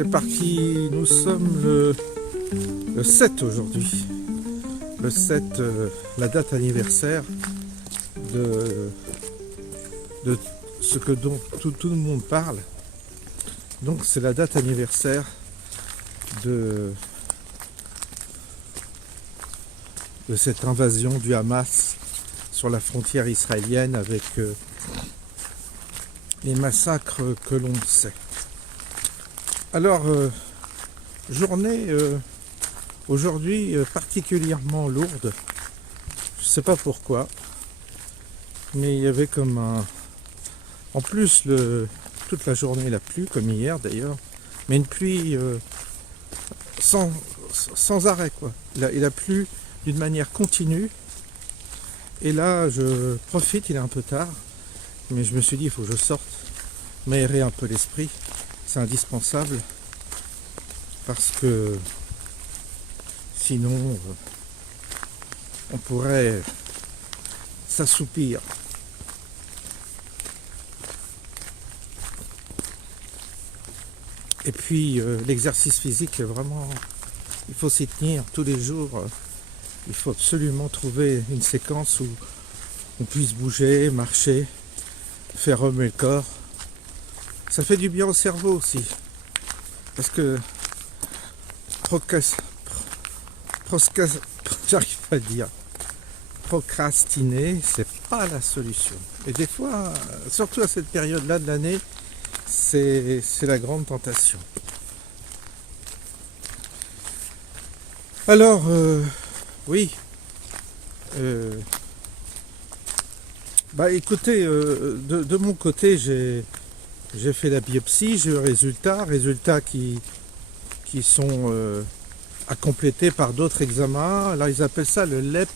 C'est parti, nous sommes le 7 aujourd'hui. Le 7, la date anniversaire de ce que dont tout le monde parle. Donc c'est la date anniversaire de cette invasion du Hamas sur la frontière israélienne avec les massacres que l'on sait. Alors, journée aujourd'hui particulièrement lourde, je ne sais pas pourquoi, mais il y avait comme un... En plus, toute la journée il a plu, comme hier d'ailleurs, mais une pluie sans arrêt, quoi. Il a plu d'une manière continue, et là je profite, il est un peu tard, mais je me suis dit il faut que je sorte, m'aérer un peu l'esprit, c'est indispensable, parce que sinon on pourrait s'assoupir. Et puis l'exercice physique est vraiment, il faut s'y tenir tous les jours. Il faut absolument trouver une séquence où on puisse bouger, marcher, faire remuer le corps. Ça fait du bien au cerveau aussi. Parce que j'arrive pas à le dire. Procrastiner, c'est pas la solution. Et des fois, surtout à cette période-là de l'année, c'est la grande tentation. Alors, oui. Écoutez, de mon côté, j'ai fait la biopsie, j'ai eu résultats qui sont à compléter par d'autres examens. Alors ils appellent ça le LEP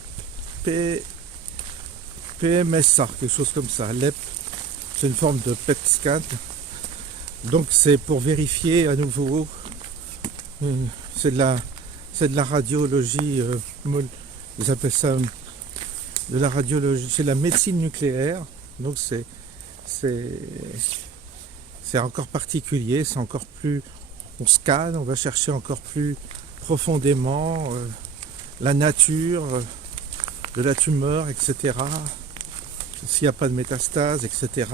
PMSA, quelque chose comme ça. LEP, c'est une forme de PET scan. Donc c'est pour vérifier à nouveau. C'est de la radiologie, ils appellent ça de la radiologie, c'est de la médecine nucléaire, donc c'est encore particulier, c'est encore plus, on scanne, on va chercher encore plus profondément la nature de la tumeur, etc. S'il n'y a pas de métastase, etc.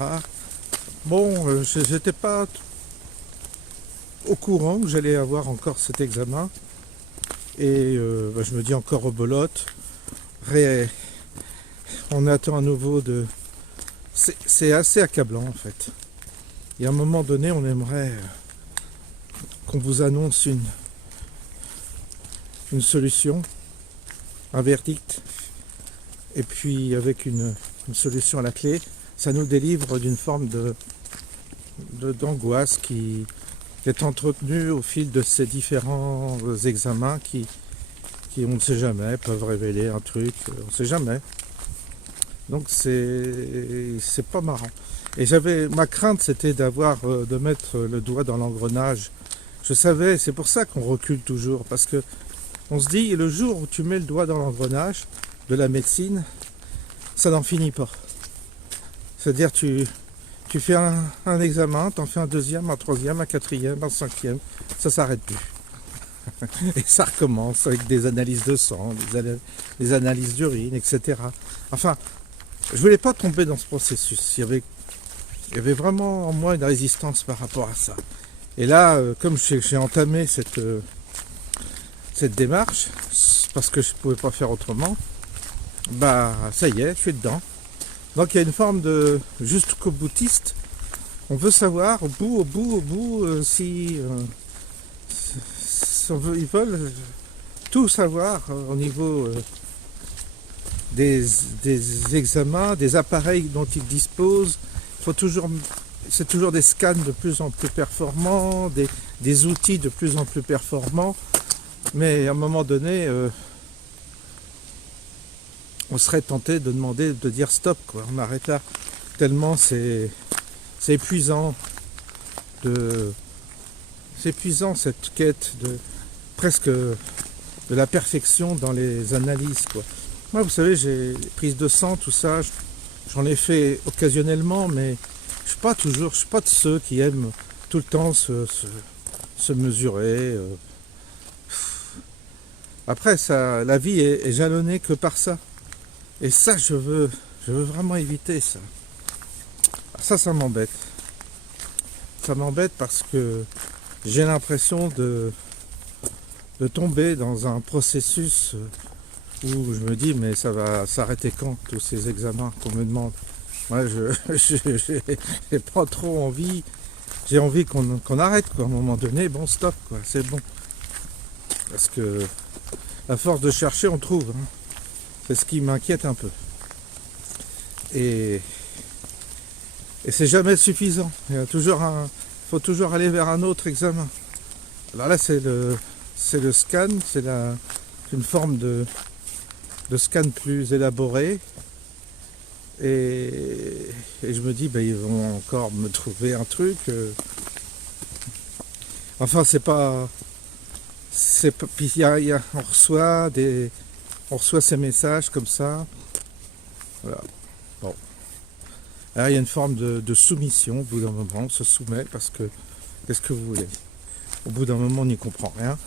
Bon, je n'étais pas au courant que j'allais avoir encore cet examen. Et je me dis encore rebelote. On attend à nouveau de... C'est assez accablant en fait. Et à un moment donné, on aimerait qu'on vous annonce une solution, un verdict, et puis avec une solution à la clé, ça nous délivre d'une forme d'angoisse qui est entretenue au fil de ces différents examens qui on ne sait jamais, peuvent révéler un truc, on ne sait jamais. Donc c'est pas marrant. Et ma crainte, c'était de mettre le doigt dans l'engrenage. Je savais, c'est pour ça qu'on recule toujours, parce que on se dit, le jour où tu mets le doigt dans l'engrenage de la médecine, ça n'en finit pas. C'est-à-dire tu fais un examen, tu en fais un deuxième, un troisième, un quatrième, un cinquième, ça s'arrête plus. Et ça recommence avec des analyses de sang, des analyses d'urine, etc. Enfin, je voulais pas tomber dans ce processus. Il y avait vraiment en moi une résistance par rapport à ça. Et là, comme j'ai entamé cette démarche, parce que je ne pouvais pas faire autrement, ça y est, je suis dedans. Donc il y a une forme de jusqu'au boutiste. On veut savoir au bout, si ils veulent tout savoir au niveau des examens, des appareils dont ils disposent. C'est toujours des scans de plus en plus performants, des outils de plus en plus performants. Mais à un moment donné, on serait tenté de demander, de dire stop, quoi. On arrête là. Tellement c'est épuisant c'est épuisant cette quête presque de la perfection dans les analyses, quoi. Moi, vous savez, j'ai prise de sang, tout ça, j'en ai fait occasionnellement, mais je suis pas de ceux qui aiment tout le temps se se mesurer. Après, ça, la vie est jalonnée que par ça. Et ça, je veux vraiment éviter ça. Ça m'embête. Ça m'embête parce que j'ai l'impression de tomber dans un processus où je me dis, mais ça va s'arrêter quand, tous ces examens qu'on me demande. Moi, j'ai pas trop envie. J'ai envie qu'on arrête, quoi. À un moment donné, bon, stop, quoi. C'est bon. Parce que à force de chercher, on trouve. Hein. C'est ce qui m'inquiète un peu. Et c'est jamais suffisant. Il y a toujours faut toujours aller vers un autre examen. Alors là, c'est le scan, c'est une forme de scan plus élaboré. Et je me dis, ben, ils vont encore me trouver un truc. Enfin, puis on reçoit ces messages comme ça. Voilà. Bon. Alors, il y a une forme de soumission. Au bout d'un moment, on se soumet parce que qu'est-ce que vous voulez? Au bout d'un moment, on n'y comprend rien.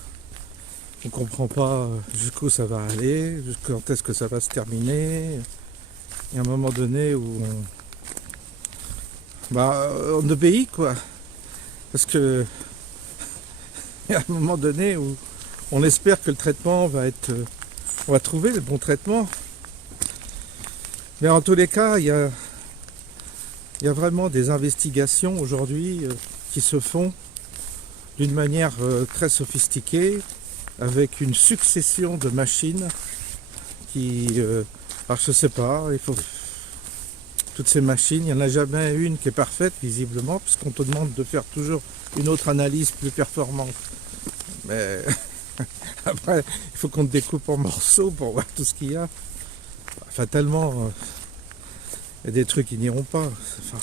On ne comprend pas jusqu'où ça va aller, quand est-ce que ça va se terminer. Il y a un moment donné où on obéit, quoi. Parce que il y a un moment donné où on espère que le traitement on va trouver le bon traitement. Mais en tous les cas, il y a vraiment des investigations aujourd'hui qui se font d'une manière très sophistiquée, avec une succession de machines qui... alors je sais pas, toutes ces machines, il n'y en a jamais une qui est parfaite visiblement, puisqu'on te demande de faire toujours une autre analyse plus performante. Mais après, il faut qu'on te découpe en morceaux pour voir tout ce qu'il y a. Fatalement, il y a des trucs qui n'iront pas. Enfin,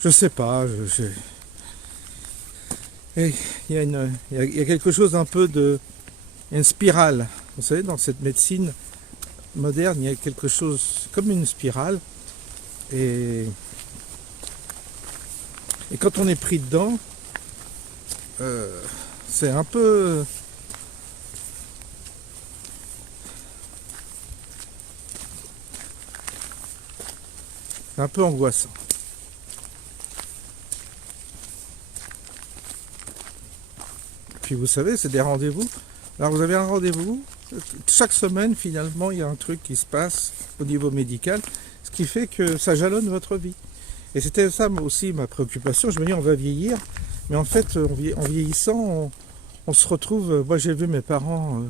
je sais pas. Et il y a quelque chose un peu une spirale. Vous savez, dans cette médecine moderne, il y a quelque chose comme une spirale. Et quand on est pris dedans, c'est un peu... C'est un peu angoissant. Puis vous savez, c'est des rendez-vous. Alors vous avez un rendez-vous, chaque semaine finalement il y a un truc qui se passe au niveau médical, ce qui fait que ça jalonne votre vie. Et c'était ça aussi ma préoccupation, je me dis on va vieillir, mais en fait en vieillissant on se retrouve, moi j'ai vu mes parents,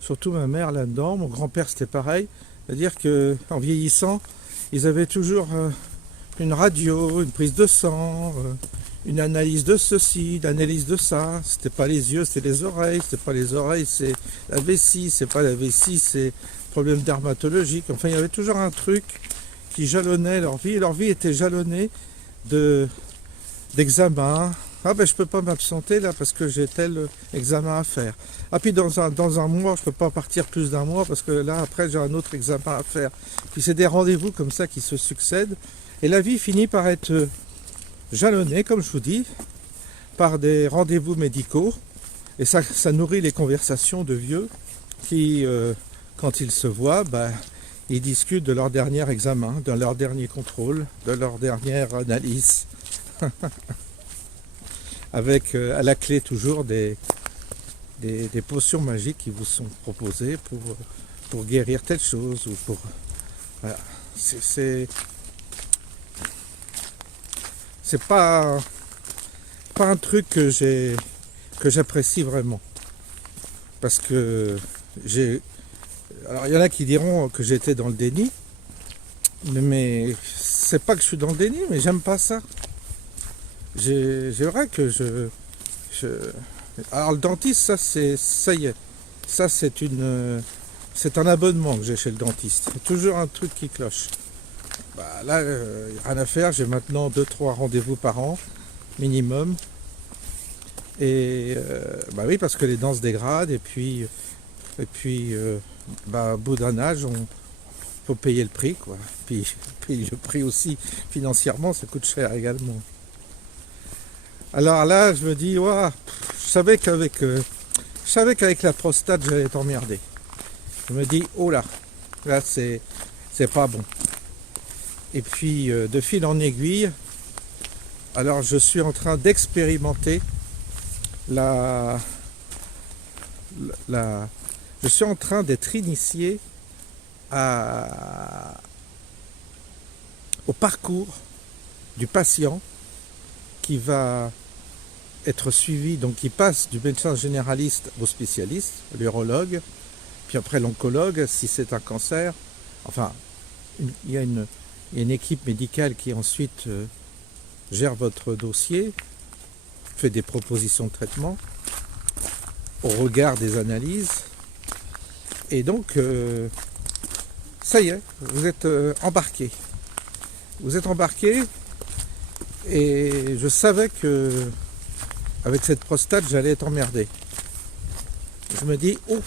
surtout ma mère là-dedans, mon grand-père c'était pareil, c'est-à-dire qu'en vieillissant ils avaient toujours une radio, une prise de sang, une analyse de ceci, une analyse de ça. C'était pas les yeux, c'était les oreilles. C'était pas les oreilles, c'est la vessie. C'est pas la vessie, c'est problème dermatologique. Enfin, il y avait toujours un truc qui jalonnait leur vie. Et leur vie était jalonnée d'examens. Ah ben je peux pas m'absenter là parce que j'ai tel examen à faire. Ah puis dans un mois, je peux pas partir plus d'un mois parce que là après j'ai un autre examen à faire. Puis c'est des rendez-vous comme ça qui se succèdent. Et la vie finit par être jalonné, comme je vous dis, par des rendez-vous médicaux. Et ça nourrit les conversations de vieux qui, quand ils se voient, ils discutent de leur dernier examen, de leur dernier contrôle, de leur dernière analyse. Avec à la clé toujours des potions magiques qui vous sont proposées pour guérir telle chose. Ou pour, voilà. C'est pas un truc que j'apprécie vraiment, parce que alors il y en a qui diront que j'étais dans le déni, mais c'est pas que je suis dans le déni, mais j'aime pas ça. J'ai vrai que alors le dentiste, ça y est, ça c'est un abonnement que j'ai chez le dentiste. Il y a toujours un truc qui cloche. Là, il n'y a rien à faire, j'ai maintenant 2-3 rendez-vous par an, minimum. Et oui, parce que les dents se dégradent, et puis au bout d'un âge, on faut payer le prix, quoi. Puis le prix aussi, financièrement, ça coûte cher également. Alors là, je me dis, ouah, je savais qu'avec la prostate, j'allais t'emmerder. Je me dis, oh là c'est pas bon. Et puis, de fil en aiguille, alors je suis en train d'expérimenter je suis en train d'être initié au parcours du patient qui va être suivi, donc qui passe du médecin généraliste au spécialiste, l'urologue, puis après l'oncologue si c'est un cancer. Enfin, il y a une équipe médicale qui ensuite gère votre dossier, fait des propositions de traitement au regard des analyses. Et donc, ça y est, vous êtes embarqué. Vous êtes embarqué et je savais que avec cette prostate, j'allais être emmerdé. Je me dis, ouf,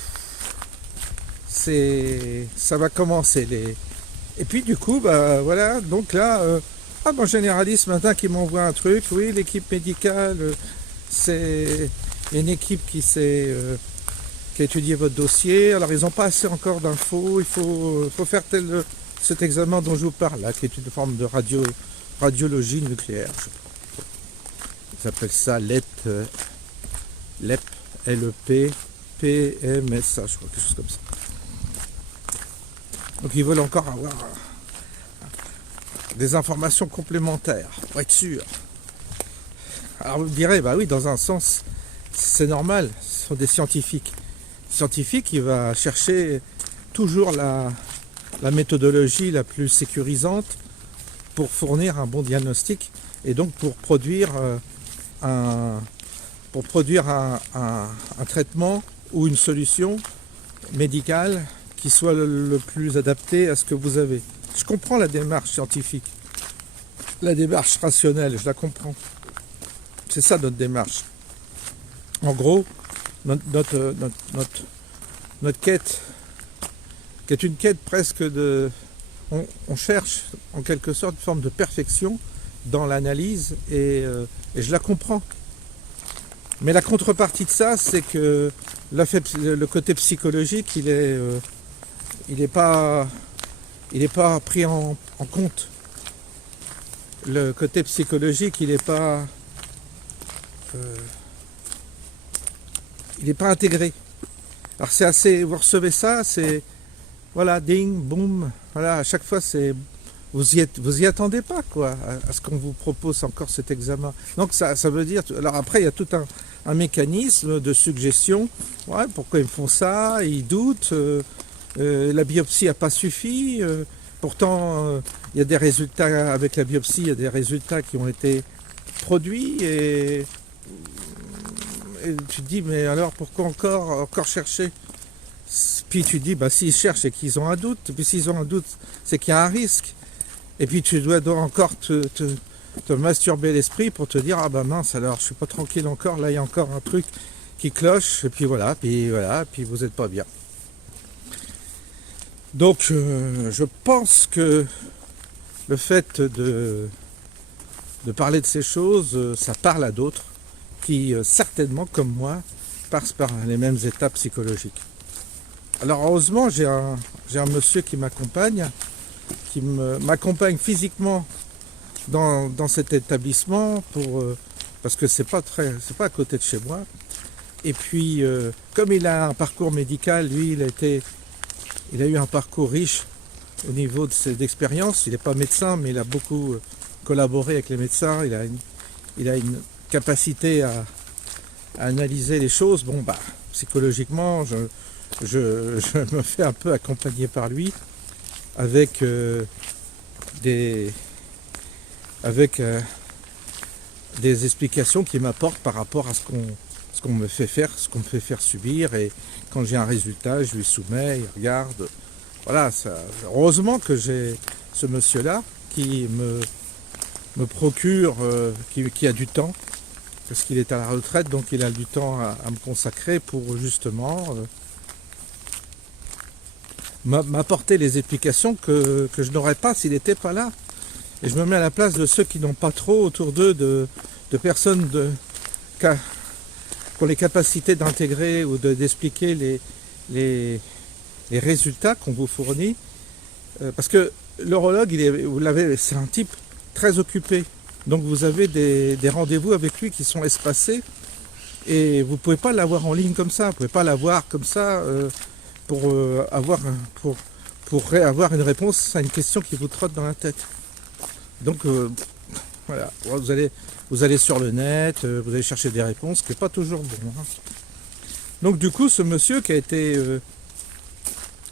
ça va commencer. Et puis du coup, bah voilà, donc là, mon généraliste ce matin qui m'envoie un truc, oui, l'équipe médicale, c'est une équipe qui a étudié votre dossier, alors ils n'ont pas assez encore d'infos, il faut faire cet examen dont je vous parle là, qui est une forme de radiologie nucléaire. Ils appellent ça LEP, L-E-P, PMSA, je crois, quelque chose comme ça. Donc ils veulent encore avoir des informations complémentaires, pour être sûr. Alors vous me direz, bah oui, dans un sens, c'est normal, ce sont des scientifiques. Scientifique, il va chercher toujours la méthodologie la plus sécurisante pour fournir un bon diagnostic et donc pour produire un traitement ou une solution médicale qui soit le plus adapté à ce que vous avez. Je comprends la démarche scientifique, la démarche rationnelle, je la comprends. C'est ça notre démarche. En gros, notre quête, qui est une quête presque de... On cherche en quelque sorte une forme de perfection dans l'analyse et je la comprends. Mais la contrepartie de ça, c'est que le côté psychologique, il est pas pris en compte. Le côté psychologique, il n'est pas intégré. Alors c'est assez, vous recevez ça, c'est voilà, ding, boum, voilà, à chaque fois vous y attendez pas quoi, à ce qu'on vous propose encore cet examen. Donc ça veut dire, alors après il y a tout un mécanisme de suggestion, ouais, pourquoi ils font ça, ils doutent, la biopsie n'a pas suffi, pourtant il y a des résultats avec la biopsie, il y a des résultats qui ont été produits et tu te dis mais alors pourquoi encore chercher? Puis tu te dis bah s'ils cherchent c'est qu'ils ont un doute, et puis s'ils ont un doute c'est qu'il y a un risque, et puis tu dois encore te masturber l'esprit pour te dire ah bah mince alors je suis pas tranquille encore, là il y a encore un truc qui cloche, et puis voilà, puis vous n'êtes pas bien. Donc je pense que le fait de parler de ces choses, ça parle à d'autres qui certainement comme moi passent par les mêmes étapes psychologiques. Alors heureusement j'ai un monsieur qui m'accompagne m'accompagne physiquement dans cet établissement parce que c'est pas à côté de chez moi. Et puis comme il a un parcours médical, lui il a eu un parcours riche au niveau de ses expériences. Il n'est pas médecin mais il a beaucoup collaboré avec les médecins. Il a une capacité à analyser les choses. Bon bah psychologiquement je me fais un peu accompagner par lui avec des explications qu'il m'apporte par rapport à ce qu'on me fait faire, subir, et quand j'ai un résultat, je lui soumets, il regarde. Voilà, heureusement que j'ai ce monsieur-là qui me procure, qui a du temps, parce qu'il est à la retraite, donc il a du temps à me consacrer pour justement m'apporter les explications que je n'aurais pas s'il n'était pas là. Et je me mets à la place de ceux qui n'ont pas trop autour d'eux de de personnes qui ont les capacités d'intégrer ou d'expliquer les résultats qu'on vous fournit. Parce que l'urologue, vous l'avez, c'est un type très occupé. Donc vous avez des rendez-vous avec lui qui sont espacés et vous ne pouvez pas l'avoir en ligne comme ça. Vous ne pouvez pas l'avoir comme ça pour avoir une réponse à une question qui vous trotte dans la tête. Donc voilà, vous allez sur le net, vous allez chercher des réponses, ce qui n'est pas toujours bon. Hein. Donc du coup, ce monsieur qui a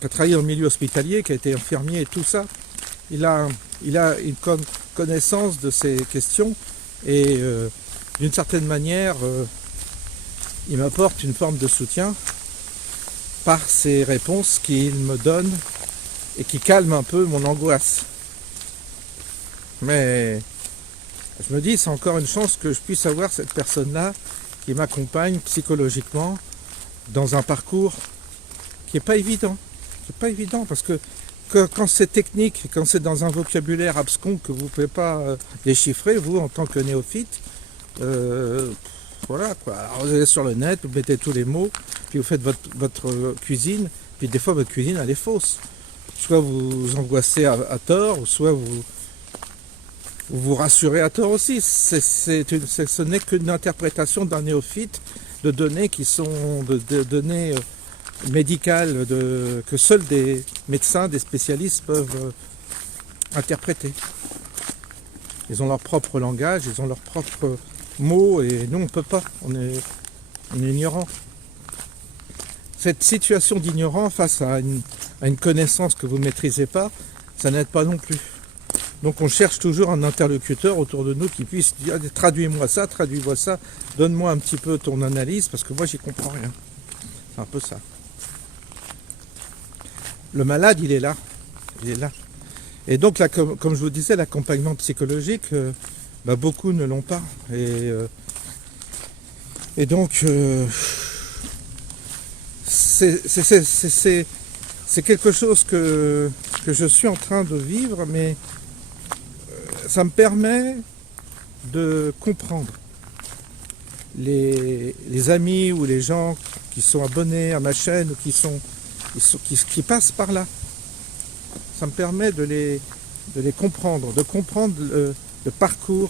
travaillé dans le milieu hospitalier, qui a été infirmier et tout ça, il a une connaissance de ces questions et d'une certaine manière, il m'apporte une forme de soutien par ces réponses qu'il me donne et qui calment un peu mon angoisse. Mais je me dis, c'est encore une chance que je puisse avoir cette personne-là qui m'accompagne psychologiquement dans un parcours qui n'est pas évident. C'est pas évident parce que quand c'est technique, quand c'est dans un vocabulaire abscon que vous ne pouvez pas déchiffrer, vous, en tant que néophyte, voilà quoi. Alors vous allez sur le net, vous mettez tous les mots, puis vous faites votre cuisine, puis des fois votre cuisine elle est fausse. Soit vous angoissez à tort, ou soit vous rassurez à tort aussi. Ce n'est qu'une interprétation d'un néophyte de données qui sont de données médicales que seuls des médecins, des spécialistes peuvent interpréter. Ils ont leur propre langage, ils ont leurs propres mots et nous on ne peut pas, on est ignorant. Cette situation d'ignorant face à une connaissance que vous ne maîtrisez pas, ça n'aide pas non plus. Donc on cherche toujours un interlocuteur autour de nous qui puisse dire traduis-moi ça, donne-moi un petit peu ton analyse parce que moi j'y comprends rien. C'est un peu ça. Le malade il est là. Et donc là, comme je vous disais, l'accompagnement psychologique, beaucoup ne l'ont pas. Et donc c'est quelque chose que je suis en train de vivre, mais ça me permet de comprendre les amis ou les gens qui sont abonnés à ma chaîne ou qui passent par là. Ça me permet de les comprendre, de comprendre le parcours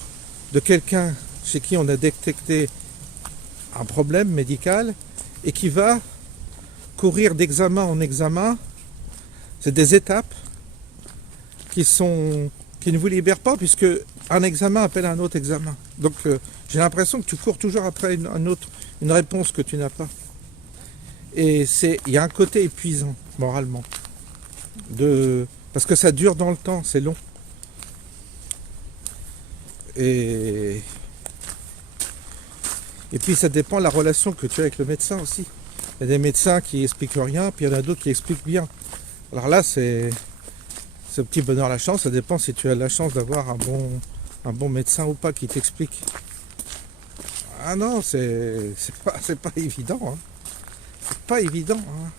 de quelqu'un chez qui on a détecté un problème médical et qui va courir d'examen en examen. C'est des étapes qui ne vous libèrent pas puisque un examen appelle un autre examen. Donc j'ai l'impression que tu cours toujours après une réponse que tu n'as pas. Et il y a un côté épuisant moralement. Parce que ça dure dans le temps, c'est long. Et puis ça dépend de la relation que tu as avec le médecin aussi. Il y a des médecins qui expliquent rien, puis il y en a d'autres qui expliquent bien. Alors là, c'est au petit bonheur la chance, ça dépend si tu as la chance d'avoir un bon médecin ou pas qui t'explique. Ah non, c'est pas évident. Hein. C'est pas évident. Hein.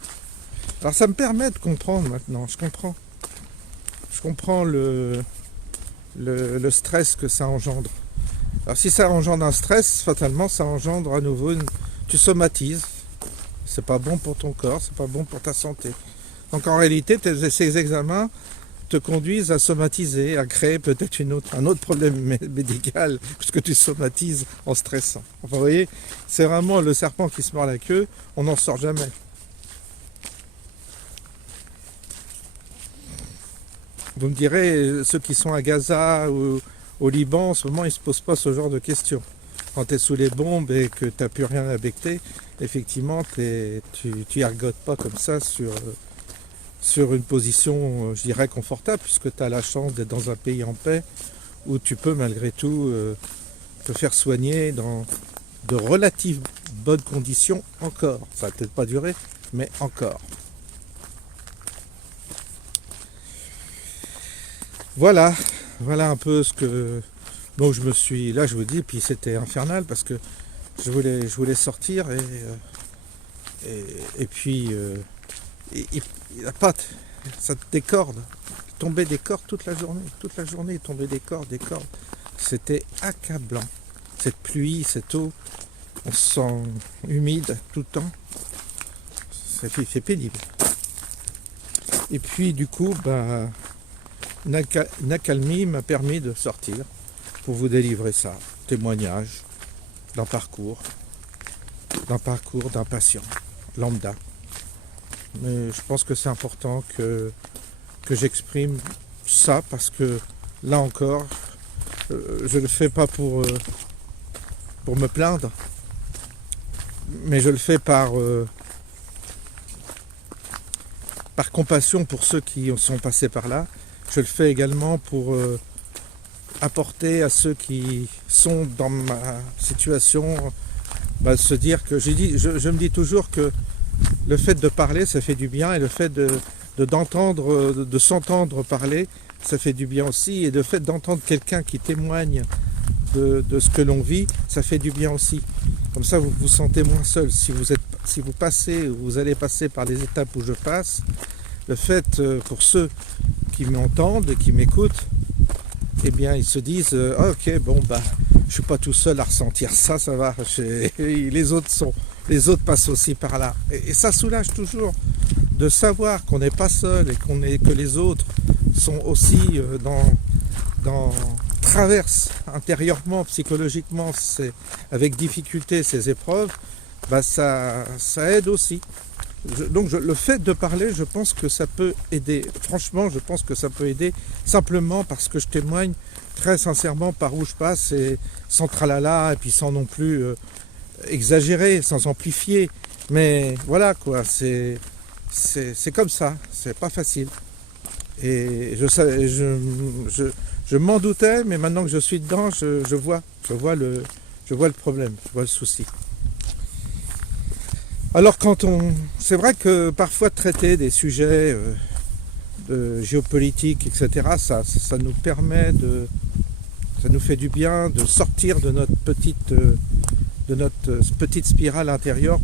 Alors ça me permet de comprendre maintenant, je comprends. Je comprends le stress que ça engendre. Alors si ça engendre un stress, fatalement ça engendre à nouveau tu somatises. C'est pas bon pour ton corps, c'est pas bon pour ta santé. Donc en réalité, ces examens te conduisent à somatiser, à créer peut-être un autre problème médical, puisque tu somatises en stressant. Enfin, vous voyez, c'est vraiment le serpent qui se mord la queue, on n'en sort jamais. Vous me direz, ceux qui sont à Gaza ou au Liban, en ce moment, ils ne se posent pas ce genre de questions. Quand tu es sous les bombes et que tu n'as plus rien à becter, effectivement, tu ergotes pas comme ça sur une position, je dirais, confortable, puisque tu as la chance d'être dans un pays en paix où tu peux malgré tout te faire soigner dans de relatives bonnes conditions encore. Ça va peut-être pas durer, mais encore. Voilà un peu ce que... Bon, je me suis... Là, je vous dis, puis c'était infernal parce que je voulais sortir et puis... la pâte, ça te décorde. Il tombait des cordes toute la journée. Il tombait des cordes. C'était accablant. cette pluie, cette eau, on se sent humide tout le temps, c'est pénible. Et puis du coup, Nakalmi m'a permis de sortir pour vous délivrer ça, témoignage d'un parcours d'un patient lambda. Mais je pense que c'est important que j'exprime ça parce que là encore, je ne le fais pas pour me plaindre, mais je le fais par compassion pour ceux qui sont passés par là. Je le fais également pour apporter à ceux qui sont dans ma situation, se dire que je me dis toujours que le fait de parler, ça fait du bien, et le fait de s'entendre parler, ça fait du bien aussi, et le fait d'entendre quelqu'un qui témoigne de ce que l'on vit, ça fait du bien aussi. Comme ça, vous vous sentez moins seul. Si vous allez passer par les étapes où je passe, le fait, pour ceux qui m'entendent et qui m'écoutent, eh bien, ils se disent ok, bon, je suis pas tout seul à ressentir ça, ça va. Les autres passent aussi par là. Et ça soulage toujours de savoir qu'on n'est pas seul et que les autres sont aussi traversent intérieurement, psychologiquement, avec difficulté ces épreuves. Ça aide aussi. Donc le fait de parler, je pense que ça peut aider. Franchement, je pense que ça peut aider simplement parce que je témoigne très sincèrement par où je passe, et sans tralala, et puis sans non plus exagérer, sans amplifier. Mais voilà quoi, c'est comme ça, c'est pas facile. Et je m'en doutais, mais maintenant que je suis dedans, je vois le problème, je vois le souci. Alors c'est vrai que parfois traiter des sujets de géopolitique, etc., ça nous permet ça nous fait du bien de sortir de notre petite spirale intérieure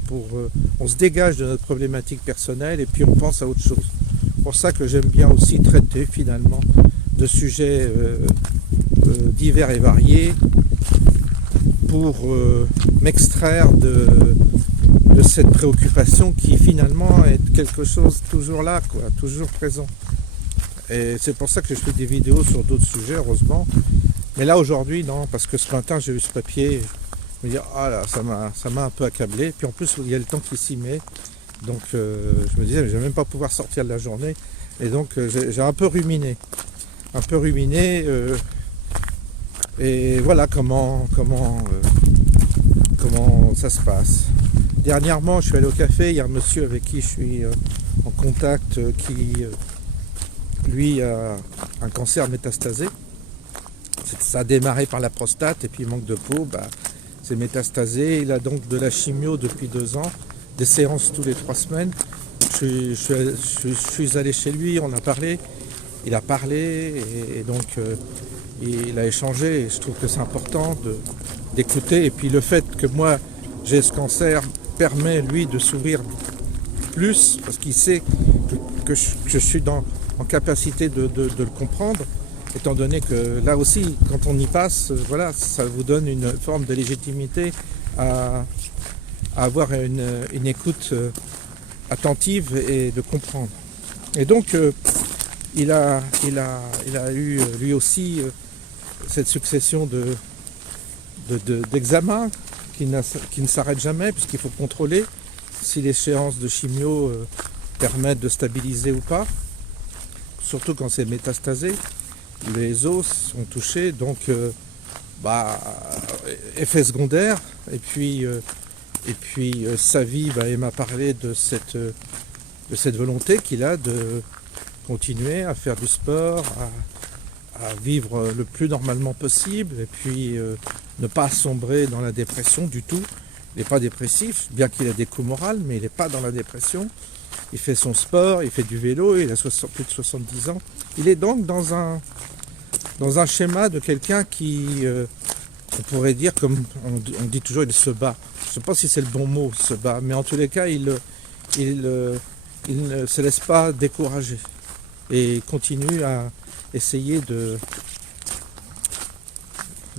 on se dégage de notre problématique personnelle et puis on pense à autre chose. C'est pour ça que j'aime bien aussi traiter finalement de sujets divers et variés pour m'extraire de cette préoccupation qui finalement est quelque chose toujours là, quoi, toujours présent. Et c'est pour ça que je fais des vidéos sur d'autres sujets, heureusement. Mais là aujourd'hui, non, parce que ce matin j'ai eu ce papier, je me dis, ah là, ça m'a un peu accablé. Puis en plus, il y a le temps qui s'y met. Donc je me disais, je vais même pas pouvoir sortir de la journée. Et donc j'ai un peu ruminé. Et voilà comment ça se passe. Dernièrement, je suis allé au café, il y a un monsieur avec qui je suis en contact qui, lui, a un cancer métastasé. Ça a démarré par la prostate et puis il manque de peau, c'est métastasé. Il a donc de la chimio depuis 2 ans, des séances tous les 3 semaines. Je suis allé chez lui, on a parlé, il a parlé et donc il a échangé. Et je trouve que c'est important d'écouter. Et puis le fait que moi j'ai ce cancer permet lui de s'ouvrir plus parce qu'il sait que je suis en capacité de le comprendre, étant donné que là aussi quand on y passe, voilà, ça vous donne une forme de légitimité à avoir une écoute attentive et de comprendre. Et donc il a eu lui aussi cette succession d'examens qui ne s'arrête jamais, puisqu'il faut contrôler si les séances de chimio permettent de stabiliser ou pas, surtout quand c'est métastasé, les os sont touchés, donc effet secondaire, et puis sa vie, il m'a parlé de cette volonté qu'il a de continuer à faire du sport, à vivre le plus normalement possible, et puis ne pas sombrer dans la dépression du tout. Il n'est pas dépressif, bien qu'il ait des coups moraux, mais il n'est pas dans la dépression. Il fait son sport, il fait du vélo, il a plus de 70 ans. Il est donc dans un schéma de quelqu'un qui, on pourrait dire, comme on dit toujours, il se bat. Je ne sais pas si c'est le bon mot, se bat, mais en tous les cas, il ne se laisse pas décourager et continue à essayer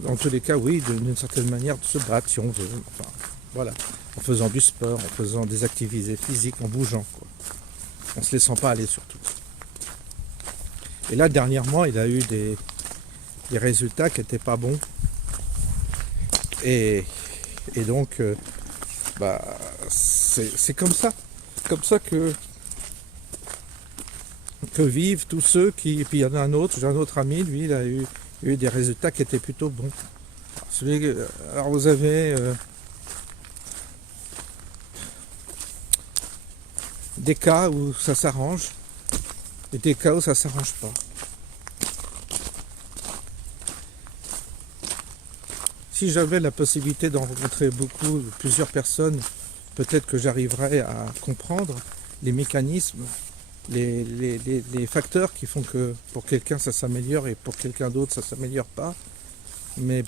En tous les cas, oui, d'une certaine manière, de se battre si on veut. Enfin, voilà. En faisant du sport, en faisant des activités physiques, en bougeant, quoi. En se laissant pas aller surtout. Et là, dernièrement, il a eu des résultats qui n'étaient pas bons. Et donc, c'est comme ça. Comme ça que vivent tous ceux qui... Et puis il y en a un autre, j'ai un autre ami, lui, il a eu des résultats qui étaient plutôt bons. Alors vous avez des cas où ça s'arrange et des cas où ça s'arrange pas. Si j'avais la possibilité d'en rencontrer plusieurs personnes, peut-être que j'arriverais à comprendre les mécanismes, les facteurs qui font que pour quelqu'un ça s'améliore et pour quelqu'un d'autre ça s'améliore pas. Mais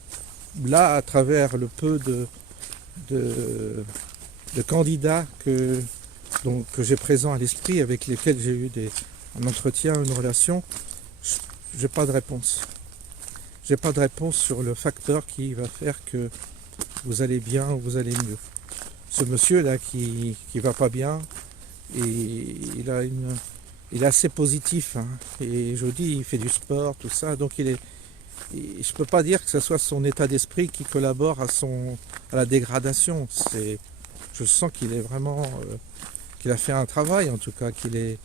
là, à travers le peu de candidats que j'ai présents à l'esprit, avec lesquels j'ai eu un entretien, une relation, j'ai pas de réponse. J'ai pas de réponse sur le facteur qui va faire que vous allez bien ou vous allez mieux. Ce monsieur-là qui va pas bien, et il est assez positif, hein, et je vous dis, il fait du sport, tout ça, donc je peux pas dire que ce soit son état d'esprit qui collabore à la dégradation. Je sens qu'il est vraiment, qu'il a fait un travail, en tout cas, il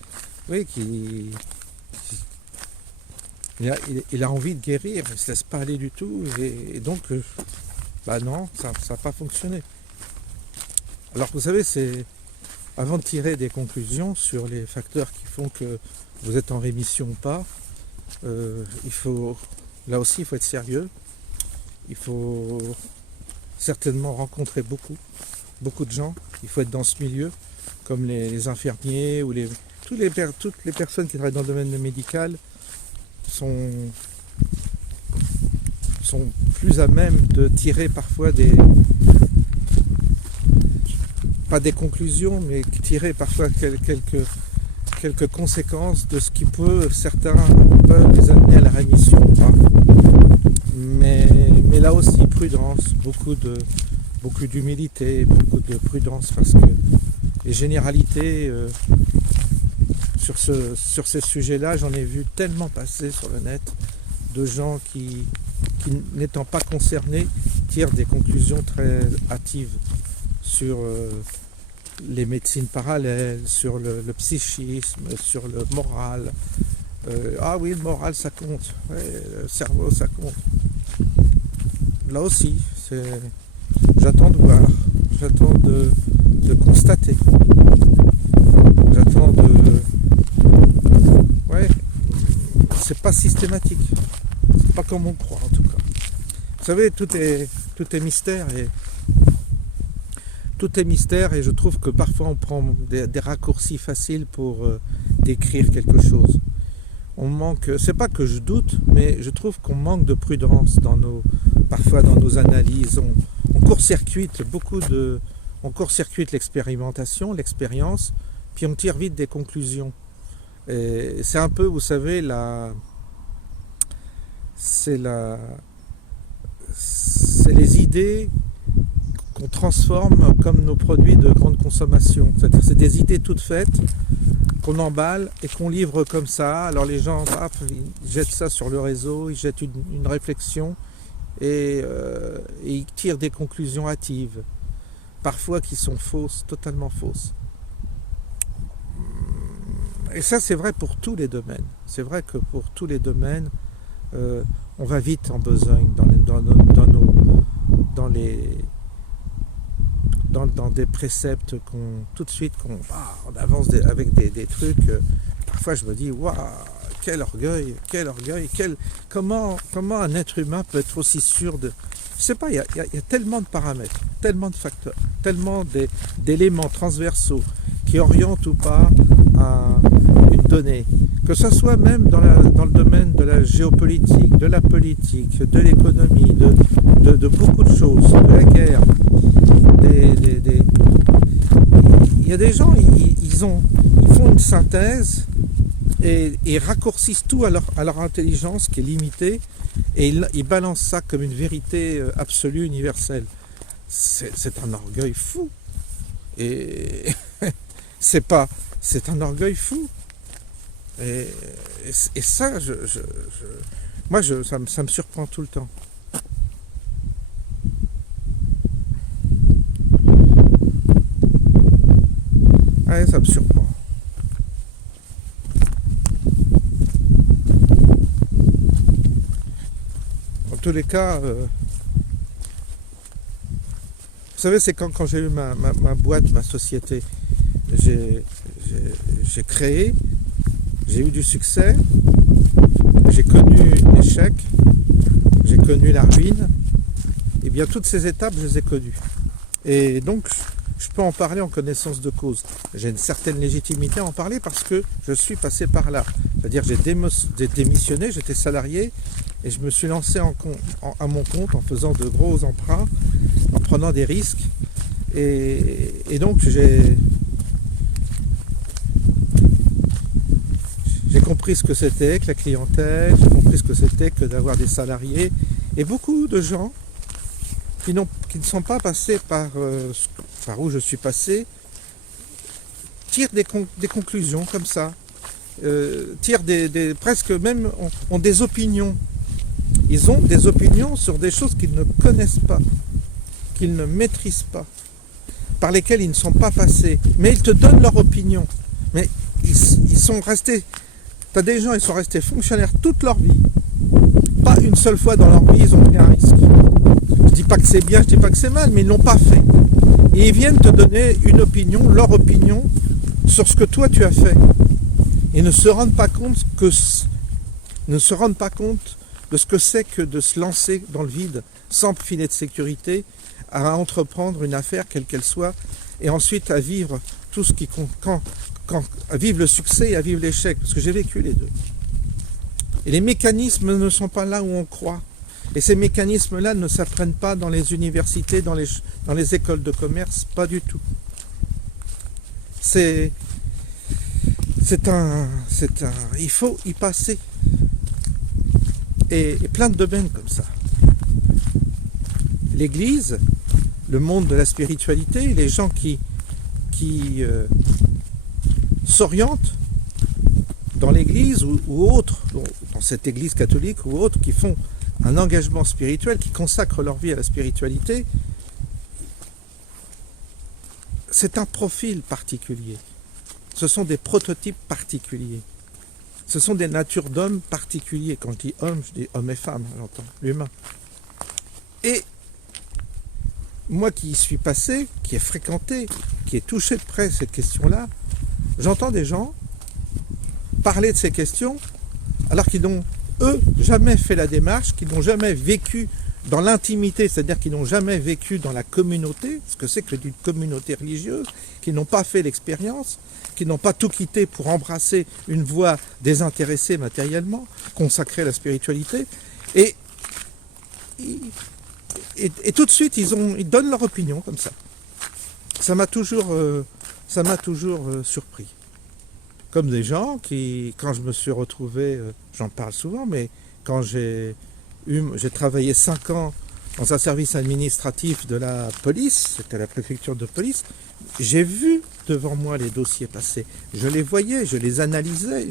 a envie de guérir, il ne se laisse pas aller du tout, et donc, non, ça n'a pas fonctionné. Alors vous savez, avant de tirer des conclusions sur les facteurs qui font que vous êtes en rémission ou pas, là aussi il faut être sérieux, il faut certainement rencontrer beaucoup de gens, il faut être dans ce milieu, comme les infirmiers ou toutes les personnes qui travaillent dans le domaine médical sont plus à même de tirer parfois pas des conclusions, mais tirer parfois quelques conséquences de ce qui certains peuvent les amener à la rémission. Mais là aussi, prudence, beaucoup d'humilité, beaucoup de prudence, parce que les généralités sur ces sujets-là, j'en ai vu tellement passer sur le net de gens qui n'étant pas concernés, tirent des conclusions très hâtives sur les médecines parallèles, sur le psychisme, sur le moral. Ah oui, le moral ça compte, ouais, le cerveau ça compte. Là aussi, j'attends de voir, j'attends de constater, j'attends ouais, c'est pas systématique, c'est pas comme on croit en tout cas. Vous savez, tout est mystère et je trouve que parfois on prend des raccourcis faciles pour décrire quelque chose. C'est pas que je doute, mais je trouve qu'on manque de prudence parfois dans nos analyses. On court-circuite on court-circuite l'expérimentation, l'expérience, puis on tire vite des conclusions. Et c'est un peu, vous savez, c'est les idées qu'on transforme comme nos produits de grande consommation. C'est-à-dire c'est des idées toutes faites qu'on emballe et qu'on livre comme ça. Alors les gens, ils jettent ça sur le réseau, ils jettent une réflexion et ils tirent des conclusions hâtives, parfois qui sont fausses, totalement fausses. Et ça, c'est vrai pour tous les domaines. C'est vrai que pour tous les domaines, on va vite en besogne dans des préceptes tout de suite on avance avec des trucs. Parfois, je me dis, waouh, quel orgueil, comment un être humain peut être aussi sûr de... Je sais pas, il y a tellement de paramètres, tellement de facteurs, tellement d'éléments transversaux qui orientent ou pas une donnée, que ce soit même dans le domaine de la géopolitique, de la politique, de l'économie, de beaucoup de choses, de la guerre. Il y a des gens, ils font une synthèse et raccourcissent tout à leur intelligence qui est limitée Et il balance ça comme une vérité absolue, universelle. C'est un orgueil fou. Et c'est un orgueil fou. Et ça, moi, ça me surprend tout le temps. Ouais, ça me surprend. En tous les cas, vous savez, c'est quand j'ai eu ma boîte, ma société, j'ai créé, j'ai eu du succès, j'ai connu l'échec, j'ai connu la ruine, et bien toutes ces étapes, je les ai connues. Et donc, je peux en parler en connaissance de cause. J'ai une certaine légitimité à en parler parce que je suis passé par là. C'est-à-dire j'ai démissionné, j'étais salarié et je me suis lancé à mon compte en faisant de gros emprunts, en prenant des risques. Et donc j'ai compris ce que c'était que la clientèle, j'ai compris ce que c'était que d'avoir des salariés. Et beaucoup de gens qui ne sont pas passés par où je suis passé, tirent des conclusions comme ça, tirent presque même ont des opinions. Ils ont des opinions sur des choses qu'ils ne connaissent pas, qu'ils ne maîtrisent pas, par lesquelles ils ne sont pas passés. Mais ils te donnent leur opinion. Mais ils sont restés, tu as des gens, ils sont restés fonctionnaires toute leur vie. Pas une seule fois dans leur vie, ils ont pris un risque. Je dis pas que c'est bien, je dis pas que c'est mal, mais ils l'ont pas fait. Et ils viennent te donner une opinion, leur opinion, sur ce que toi tu as fait. Et ne se rendent pas compte de ce que c'est que de se lancer dans le vide, sans filet de sécurité, à entreprendre une affaire, quelle qu'elle soit, et ensuite à vivre tout ce qui à vivre le succès et à vivre l'échec, parce que j'ai vécu les deux. Et les mécanismes ne sont pas là où on croit. Et ces mécanismes-là ne s'apprennent pas dans les universités, dans les écoles de commerce, pas du tout. Il faut y passer. Et plein de domaines comme ça. L'Église, le monde de la spiritualité, les gens qui s'orientent dans l'Église ou autres, dans cette Église catholique ou autres, qui font un engagement spirituel, qui consacrent leur vie à la spiritualité, c'est un profil particulier. Ce sont des prototypes particuliers. Ce sont des natures d'hommes particuliers. Quand je dis homme, je dis homme et femme, j'entends, l'humain. Et moi qui y suis passé, qui ai fréquenté, qui ai touché de près cette question-là, j'entends des gens parler de ces questions alors qu'ils n'ont, eux, jamais fait la démarche, qu'ils n'ont jamais vécu dans l'intimité, c'est-à-dire qu'ils n'ont jamais vécu dans la communauté, ce que c'est que d'une communauté religieuse, qu'ils n'ont pas fait l'expérience, qu'ils n'ont pas tout quitté pour embrasser une voie désintéressée matériellement, consacrée à la spiritualité, et tout de suite ils donnent leur opinion comme ça. Ça m'a toujours surpris. Comme des gens qui, quand je me suis retrouvé, j'en parle souvent, mais quand j'ai travaillé 5 ans dans un service administratif de la police, c'était la préfecture de police, j'ai vu devant moi les dossiers passer. Je les voyais, je les analysais,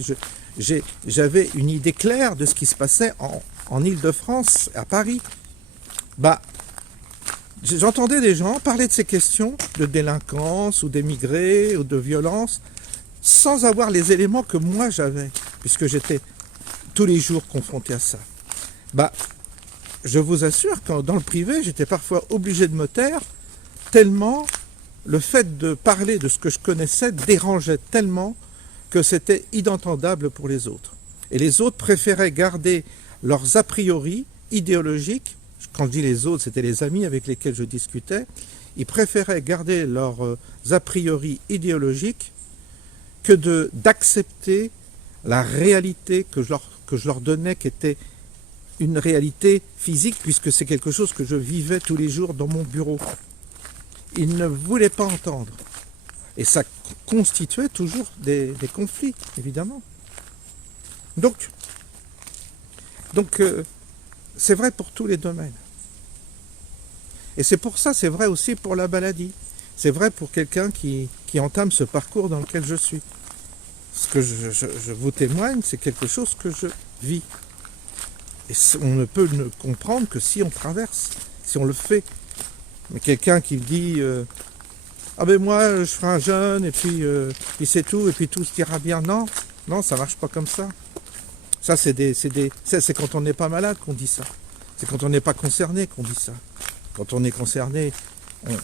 j'avais une idée claire de ce qui se passait en Île-de-France, à Paris. J'entendais des gens parler de ces questions de délinquance ou d'émigrés ou de violence sans avoir les éléments que moi j'avais, puisque j'étais tous les jours confronté à ça. Je vous assure que dans le privé, j'étais parfois obligé de me taire, tellement le fait de parler de ce que je connaissais dérangeait tellement que c'était inentendable pour les autres. Et les autres préféraient garder leurs a priori idéologiques. Quand je dis les autres, c'était les amis avec lesquels je discutais. Ils préféraient garder leurs a priori idéologiques que d'accepter la réalité que je leur donnais, qui était une réalité physique, puisque c'est quelque chose que je vivais tous les jours dans mon bureau. Ils ne voulaient pas entendre. Et ça constituait toujours des conflits, évidemment. Donc c'est vrai pour tous les domaines. Et c'est pour ça, c'est vrai aussi pour la maladie. C'est vrai pour quelqu'un qui entame ce parcours dans lequel je suis. Ce que je vous témoigne, c'est quelque chose que je vis. Et on ne peut le comprendre que si on traverse, si on le fait. Mais quelqu'un qui dit ah ben moi je ferai un jeûne et puis c'est tout et puis tout se ira bien. Non, non, ça marche pas comme ça. Ça c'est quand on n'est pas malade qu'on dit ça. C'est quand on n'est pas concerné qu'on dit ça. Quand on est concerné,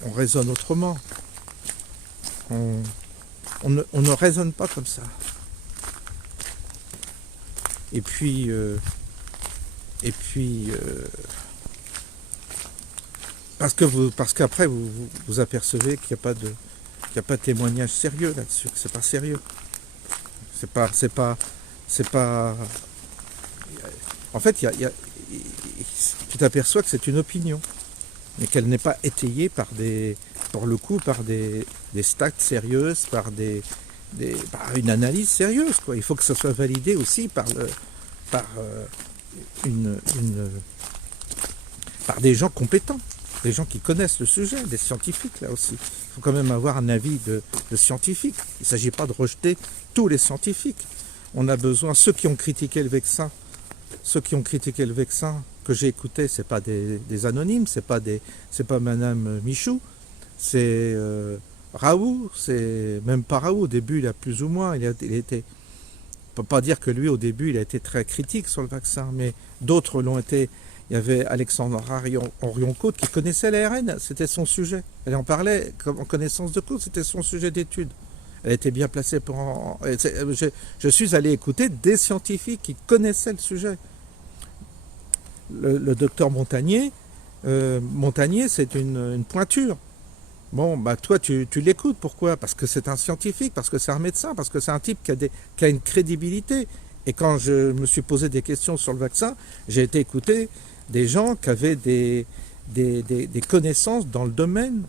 on raisonne autrement. On ne raisonne pas comme ça. Et puis parce qu'après vous apercevez qu'il n'y a pas de témoignage sérieux là-dessus, que c'est pas sérieux. C'est pas. En fait, tu t'aperçois que c'est une opinion, mais qu'elle n'est pas étayée par des stats sérieuses, par une analyse sérieuse, quoi. Il faut que ça soit validé aussi par des gens compétents, des gens qui connaissent le sujet, des scientifiques là aussi. Il faut quand même avoir un avis de scientifique. Il ne s'agit pas de rejeter tous les scientifiques. On a besoin, ceux qui ont critiqué le vaccin, que j'ai écouté, c'est pas des anonymes, c'est pas Madame Michou, c'est Raoult, c'est même pas Raoult. Au début, il a plus ou moins, il était. On ne peut pas dire que lui, au début, il a été très critique sur le vaccin, mais d'autres l'ont été. Il y avait Alexandre Henrion-Côte qui connaissait l'ARN, c'était son sujet. Elle en parlait en connaissance de cause, c'était son sujet d'étude. Elle était bien placée pour je suis allé écouter des scientifiques qui connaissaient le sujet. Le docteur Montagnier, c'est une pointure. Bon, bah toi, tu l'écoutes. Pourquoi? Parce que c'est un scientifique, parce que c'est un médecin, parce que c'est un type qui a une crédibilité. Et quand je me suis posé des questions sur le vaccin, j'ai été écouter des gens qui avaient des connaissances dans le domaine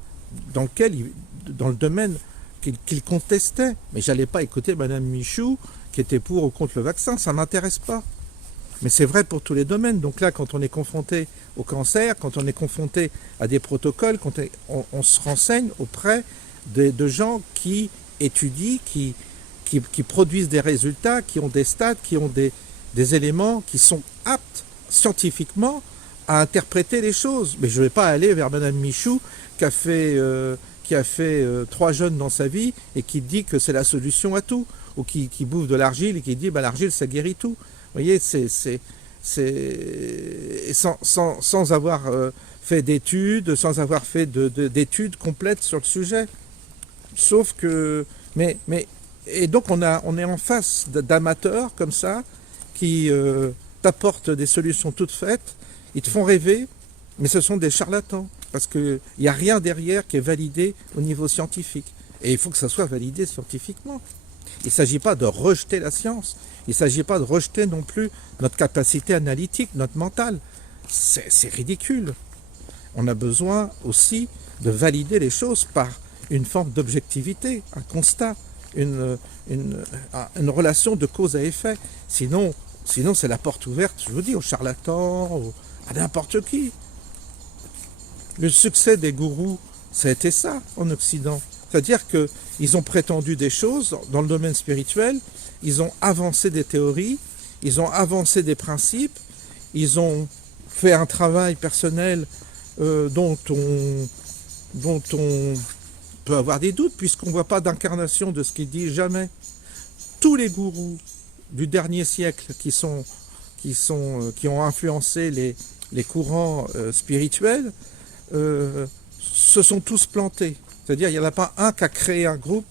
qu'ils contestaient. Mais je n'allais pas écouter Madame Michou qui était pour ou contre le vaccin, ça ne m'intéresse pas. Mais c'est vrai pour tous les domaines. Donc là, quand on est confronté au cancer, quand on est confronté à des protocoles, on se renseigne auprès de gens qui étudient, qui produisent des résultats, qui ont des stats, qui ont des éléments qui sont aptes scientifiquement à interpréter les choses. Mais je ne vais pas aller vers Madame Michou qui a fait 3 jeûnes dans sa vie et qui dit que c'est la solution à tout, ou qui bouffe de l'argile et qui dit l'argile ça guérit tout. Vous voyez, c'est sans avoir fait d'études, sans avoir fait d'études complètes sur le sujet. Sauf que, et donc on est en face d'amateurs comme ça qui t'apportent des solutions toutes faites. Ils te font rêver, mais ce sont des charlatans parce qu'il n'y a rien derrière qui est validé au niveau scientifique. Et il faut que ça soit validé scientifiquement. Il ne s'agit pas de rejeter la science. Il ne s'agit pas de rejeter non plus notre capacité analytique, notre mental. C'est ridicule. On a besoin aussi de valider les choses par une forme d'objectivité, un constat, une relation de cause à effet. Sinon c'est la porte ouverte, je vous dis, aux charlatans, à n'importe qui. Le succès des gourous, ça a été ça en Occident. C'est-à-dire qu'ils ont prétendu des choses dans le domaine spirituel, ils ont avancé des théories, ils ont avancé des principes, ils ont fait un travail personnel dont on peut avoir des doutes, puisqu'on ne voit pas d'incarnation de ce qu'ils disent jamais. Tous les gourous du dernier siècle qui ont influencé les courants spirituels se sont tous plantés. C'est-à-dire qu'il n'y en a pas un qui a créé un groupe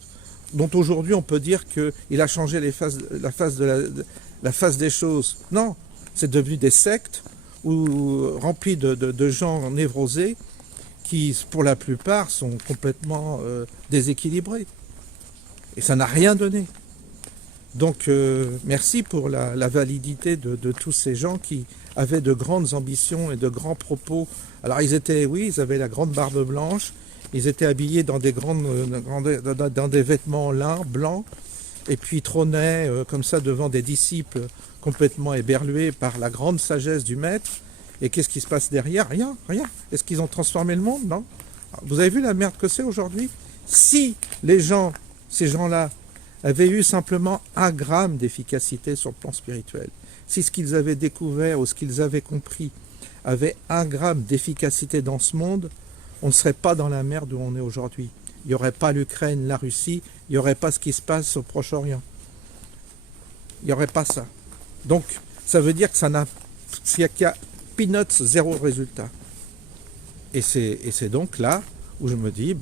dont aujourd'hui on peut dire qu'il a changé la face des choses. Non, c'est devenu des sectes remplis de gens névrosés qui, pour la plupart, sont complètement déséquilibrés. Et ça n'a rien donné. Donc, merci pour la validité de tous ces gens qui avaient de grandes ambitions et de grands propos. Alors, ils avaient la grande barbe blanche, ils étaient habillés dans dans des vêtements lin, blancs, et puis ils trônaient comme ça devant des disciples complètement éberlués par la grande sagesse du maître. Et qu'est-ce qui se passe derrière? Rien, rien. Est-ce qu'ils ont transformé le monde? Non. Vous avez vu la merde que c'est aujourd'hui? Si ces gens-là, avaient eu simplement 1 gramme d'efficacité sur le plan spirituel, si ce qu'ils avaient découvert ou ce qu'ils avaient compris avait 1 gramme d'efficacité dans ce monde, on ne serait pas dans la merde où on est aujourd'hui. Il n'y aurait pas l'Ukraine, la Russie, il n'y aurait pas ce qui se passe au Proche-Orient. Il n'y aurait pas ça. Donc, ça veut dire que qu'il y a peanuts, 0 résultat. Et c'est donc là où je me dis,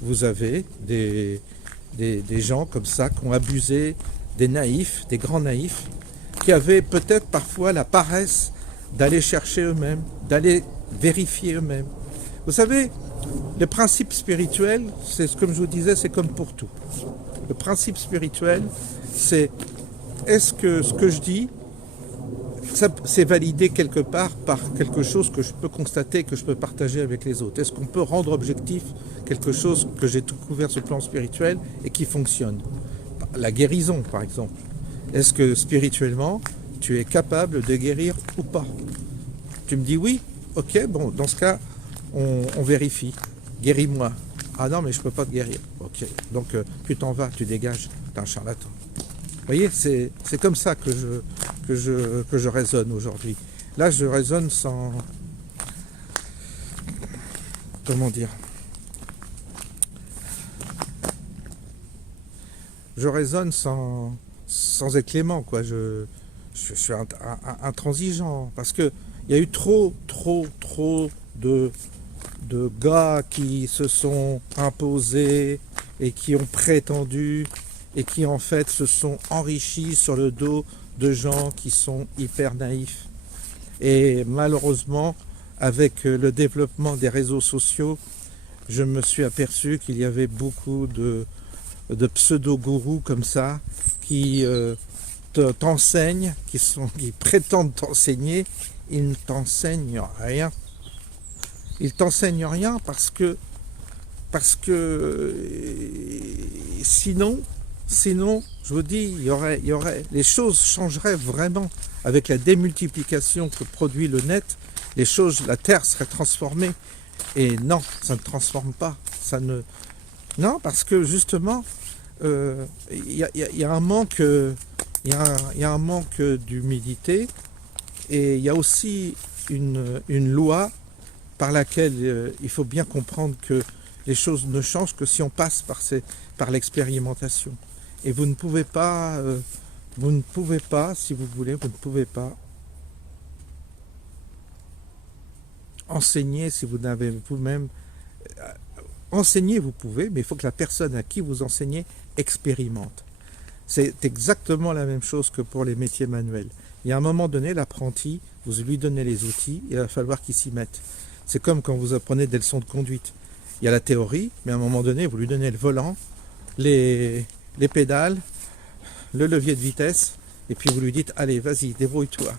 vous avez des gens comme ça qui ont abusé, des naïfs, des grands naïfs, qui avaient peut-être parfois la paresse d'aller chercher eux-mêmes, d'aller vérifier eux-mêmes. Vous savez, le principe spirituel, c'est comme je vous disais, c'est comme pour tout. Le principe spirituel, c'est est-ce que ce que je dis, c'est validé quelque part par quelque chose que je peux constater, que je peux partager avec les autres? Est-ce qu'on peut rendre objectif quelque chose que j'ai découvert sur le plan spirituel et qui fonctionne? La guérison, par exemple. Est-ce que spirituellement, tu es capable de guérir ou pas? Tu me dis oui, ok, bon, dans ce cas, on vérifie. Guéris-moi. Ah non, mais je ne peux pas te guérir. Ok, donc tu t'en vas, tu dégages, t'es un charlatan. Vous voyez, c'est comme ça que je raisonne aujourd'hui. Là, je raisonne sans... Comment dire? Je raisonne sans être clément, quoi. Je suis intransigeant. Parce qu'il y a eu trop de gars qui se sont imposés et qui ont prétendu et qui en fait se sont enrichis sur le dos de gens qui sont hyper naïfs. Et malheureusement, avec le développement des réseaux sociaux, je me suis aperçu qu'il y avait beaucoup de pseudo-gourous comme ça qui t'enseignent, qui prétendent t'enseigner. Ils ne t'enseignent rien. Ils t'enseignent rien parce que sinon, je vous dis, il y aurait, les choses changeraient vraiment avec la démultiplication que produit le net. Les choses, la Terre serait transformée. Et non, ça ne transforme pas. Non, parce que justement, il y a un manque, il y a un manque d'humilité, et il y a aussi une loi par laquelle il faut bien comprendre que les choses ne changent que si on passe par l'expérimentation. Et vous ne pouvez pas, si vous voulez, vous ne pouvez pas enseigner si vous n'avez vous-même... Enseigner, vous pouvez, mais il faut que la personne à qui vous enseignez expérimente. C'est exactement la même chose que pour les métiers manuels. Il y a un moment donné, l'apprenti, vous lui donnez les outils, il va falloir qu'il s'y mette. C'est comme quand vous apprenez des leçons de conduite. Il y a la théorie, mais à un moment donné, vous lui donnez le volant, les pédales, le levier de vitesse, et puis vous lui dites, allez, vas-y, débrouille-toi.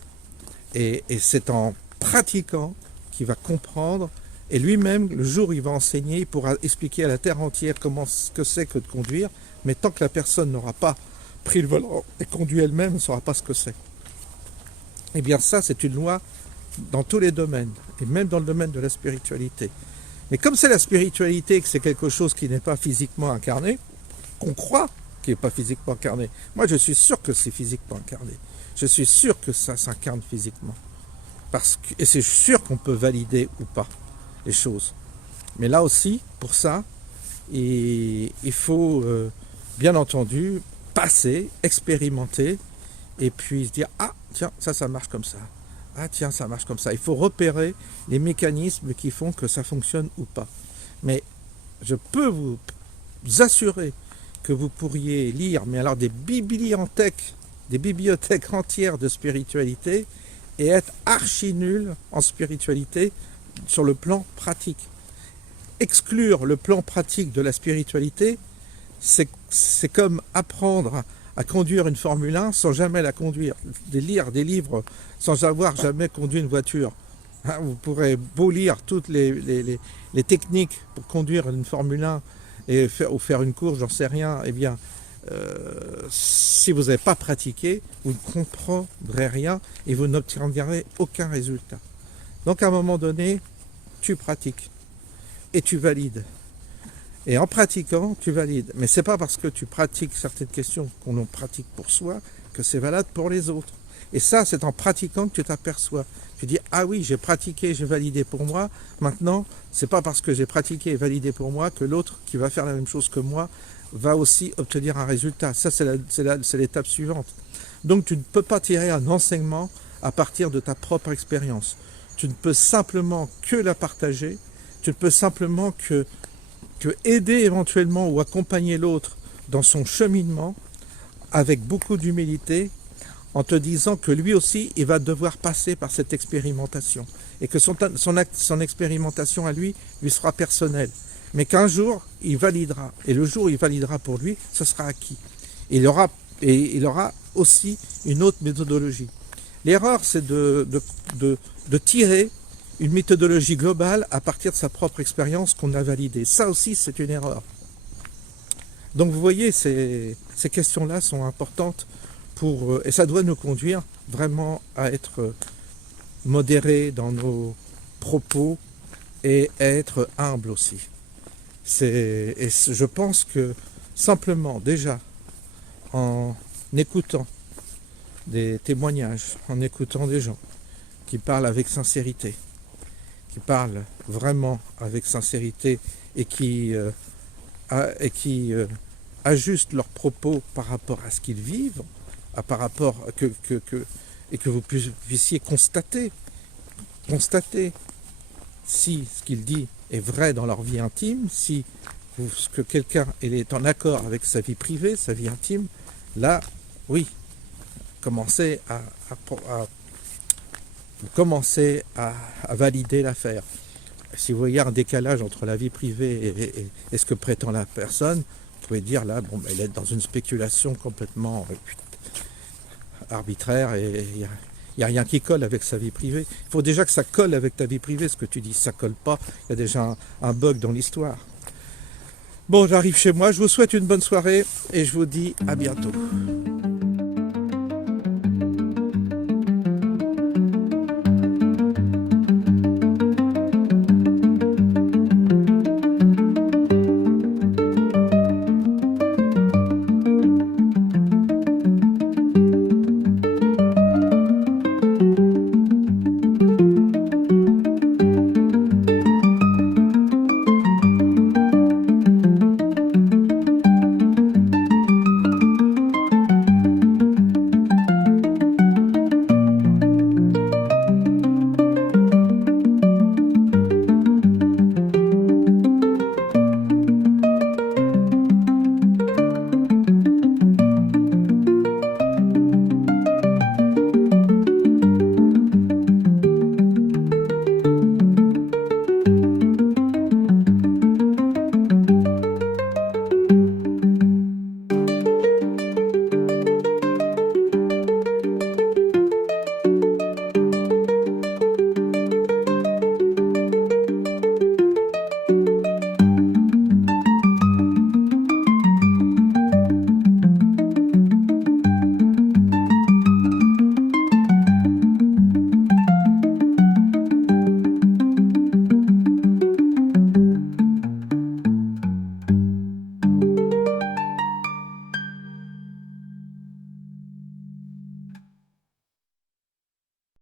Et c'est en pratiquant qu'il va comprendre, et lui-même, le jour où il va enseigner, il pourra expliquer à la terre entière ce que c'est que de conduire, mais tant que la personne n'aura pas pris le volant et conduit elle-même, elle ne saura pas ce que c'est. Eh bien ça, c'est une loi dans tous les domaines, et même dans le domaine de la spiritualité. Mais comme c'est la spiritualité, que c'est quelque chose qui n'est pas physiquement incarné, qu'on croit qui n'est pas physiquement incarné, moi je suis sûr que c'est physiquement incarné. Je suis sûr que ça s'incarne physiquement. Et c'est sûr qu'on peut valider ou pas les choses. Mais là aussi, pour ça, il faut bien entendu passer, expérimenter, et puis se dire, ah tiens, ça marche comme ça. Ah tiens, ça marche comme ça. Il faut repérer les mécanismes qui font que ça fonctionne ou pas. Mais je peux vous assurer que vous pourriez lire, mais alors des bibliothèques entières de spiritualité, et être archi nul en spiritualité sur le plan pratique. Exclure le plan pratique de la spiritualité, c'est comme apprendre à conduire une Formule 1 sans jamais la conduire. Lire des livres sans avoir jamais conduit une voiture. Vous pourrez beau lire toutes les techniques pour conduire une Formule 1 ou faire une course, j'en sais rien, eh bien, si vous n'avez pas pratiqué, vous ne comprendrez rien et vous n'obtiendrez aucun résultat. Donc à un moment donné, tu pratiques et tu valides. Et en pratiquant, tu valides. Mais c'est pas parce que tu pratiques certaines questions qu'on en pratique pour soi que c'est valable pour les autres. Et ça, c'est en pratiquant que tu t'aperçois. Tu dis, ah oui, j'ai pratiqué, j'ai validé pour moi. Maintenant, c'est pas parce que j'ai pratiqué et validé pour moi que l'autre qui va faire la même chose que moi va aussi obtenir un résultat. Ça, c'est l'étape suivante. Donc, tu ne peux pas tirer un enseignement à partir de ta propre expérience. Tu ne peux simplement que la partager. Tu ne peux simplement que aider éventuellement ou accompagner l'autre dans son cheminement avec beaucoup d'humilité, en te disant que lui aussi, il va devoir passer par cette expérimentation. Et que son expérimentation à lui sera personnelle. Mais qu'un jour, il validera. Et le jour où il validera pour lui, ce sera acquis. Il aura aussi une autre méthodologie. L'erreur, c'est de tirer une méthodologie globale à partir de sa propre expérience qu'on a validée. Ça aussi, c'est une erreur. Donc vous voyez, ces questions-là sont importantes et ça doit nous conduire vraiment à être modérés dans nos propos et à être humbles aussi. Et je pense que simplement déjà en écoutant des témoignages, en écoutant des gens qui parlent avec sincérité, qui parlent vraiment avec sincérité et qui ajustent leurs propos par rapport à ce qu'ils vivent, par rapport et que vous puissiez constater si ce qu'il dit est vrai dans leur vie intime, si ce que quelqu'un est en accord avec sa vie privée, sa vie intime, là, oui, commencez à valider l'affaire. Si vous voyez un décalage entre la vie privée et ce que prétend la personne, vous pouvez dire là, bon, elle est dans une spéculation complètement arbitraire et il n'y a rien qui colle avec sa vie privée. Il faut déjà que ça colle avec ta vie privée, ce que tu dis, ça colle pas, il y a déjà un bug dans l'histoire. Bon, j'arrive chez moi, je vous souhaite une bonne soirée et je vous dis à bientôt.